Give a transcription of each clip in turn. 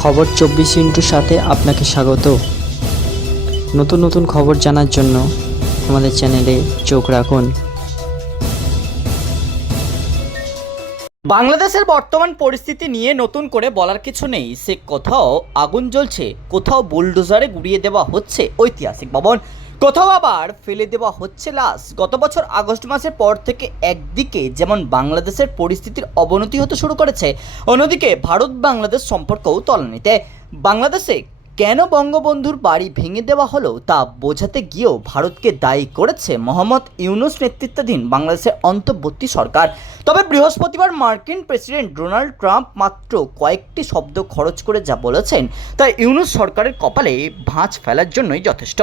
খবর চব্বিশ ইন্টুর সাথে আপনাকে স্বাগত। নতুন নতুন খবর জানার জন্য আমাদের চ্যানেলে চোখ রাখুন। বাংলাদেশের বর্তমান পরিস্থিতি নিয়ে নতুন করে বলার কিছু নেই। সে কোথাও আগুন জ্বলছে, কোথাও বুলডোজারে গুড়িয়ে দেওয়া হচ্ছে ঐতিহাসিক ভবন। কোথাও আবার ফেলে দেওয়া হচ্ছে লাশ। গত বছর আগস্ট মাসের পর থেকে একদিকে যেমন বাংলাদেশের পরিস্থিতির অবনতি হতে শুরু করেছে, অন্যদিকে ভারত বাংলাদেশ সম্পর্কও তলানিতে। বাংলাদেশে কেন বঙ্গবন্ধুর বাড়ি ভেঙে দেওয়া হলো তা বোঝাতে গিয়েও ভারতকে দায়ী করেছে মোহাম্মদ ইউনুস নেতৃত্বাধীন বাংলাদেশের অন্তর্বর্তী সরকার। তবে বৃহস্পতিবার মার্কিন প্রেসিডেন্ট ডোনাল্ড ট্রাম্প মাত্র কয়েকটি শব্দ খরচ করে যা বলেছেন তা ইউনুস সরকারের কপালে ভাঁজ ফেলার জন্যই যথেষ্ট।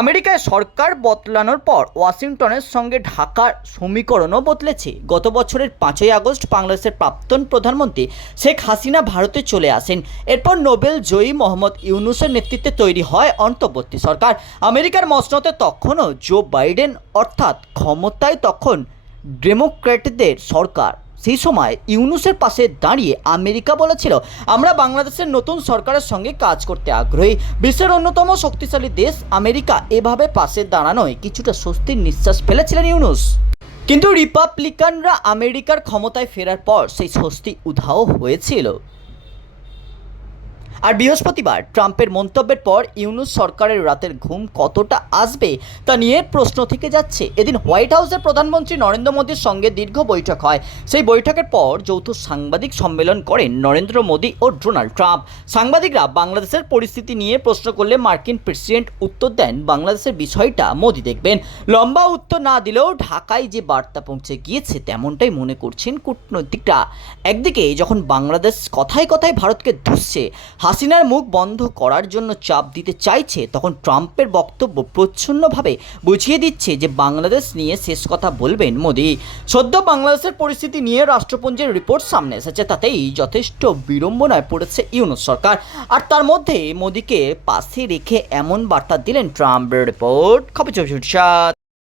আমেরিকায় সরকার বদলানোর পর ওয়াশিংটনের সঙ্গে ঢাকার সমীকরণও বদলেছে। গত বছরের পাঁচই আগস্ট বাংলাদেশের প্রাক্তন প্রধানমন্ত্রী শেখ হাসিনা ভারতে চলে আসেন। এরপর নোবেল জয়ী মোহাম্মদ ইউনুসের নেতৃত্বে তৈরি হয় অন্তর্বর্তী সরকার। আমেরিকার মসনতে তখনও জো বাইডেন অর্থাৎ ক্ষমতায় তখন ডেমোক্র্যাটদের সরকার। সেই সময় ইউনুসের পাশে দাঁড়িয়ে আমেরিকা বলেছিল, আমরা বাংলাদেশের নতুন সরকারের সঙ্গে কাজ করতে আগ্রহী। বিশ্বের অন্যতম শক্তিশালী দেশ আমেরিকা। এভাবে পাশে দাঁড়ানোয় কিছুটা স্বস্তির নিঃশ্বাস ফেলেছিলেন ইউনুস। কিন্তু রিপাবলিকানরা আমেরিকার ক্ষমতায় ফেরার পর সেই স্বস্তি উধাও হয়েছিল। আর বৃহস্পতিবার ট্রাম্পের মন্তব্যের পর ইউনুস সরকারের রাতের ঘুম কতটা আসবে তা নিয়ে প্রশ্ন থেকে যাচ্ছে। এদিন হোয়াইট হাউসের প্রধানমন্ত্রী নরেন্দ্র মোদীর সঙ্গে দীর্ঘ বৈঠক হয়। সেই বৈঠকের পর যৌথ সাংবাদিক সম্মেলন করেন নরেন্দ্র মোদী ও ডোনাল্ড ট্রাম্প। সাংবাদিকরা বাংলাদেশের পরিস্থিতি নিয়ে প্রশ্ন করলে মার্কিন প্রেসিডেন্ট উত্তর দেন, বাংলাদেশের বিষয়টা মোদী দেখবেন। লম্বা উত্তর না দিলেও ঢাকায় যে বার্তা পৌঁছে গিয়েছে তেমনটাই মনে করছেন কূটনৈতিকরা। একদিকে যখন বাংলাদেশ কথায় কথায় ভারতকে ধুসছে হাসিনার মুখ বন্ধ করার জন্য চাপ দিতে চাইছে, তখন ট্রাম্পের বক্তব্য প্রচ্ছন্নভাবে বুঝিয়ে দিচ্ছে যে বাংলাদেশ নিয়ে শেষ কথা বলবেন মোদি। সদ্য বাংলাদেশের পরিস্থিতি নিয়ে রাষ্ট্রপুঞ্জের রিপোর্ট সামনে এসেছে, তাতেই যথেষ্ট বিড়ম্বনায় পড়েছে ইউনুস সরকার। আর তার মধ্যে মোদিকে পাশে রেখে এমন বার্তা দিলেন ট্রাম্পের রিপোর্ট। খবর।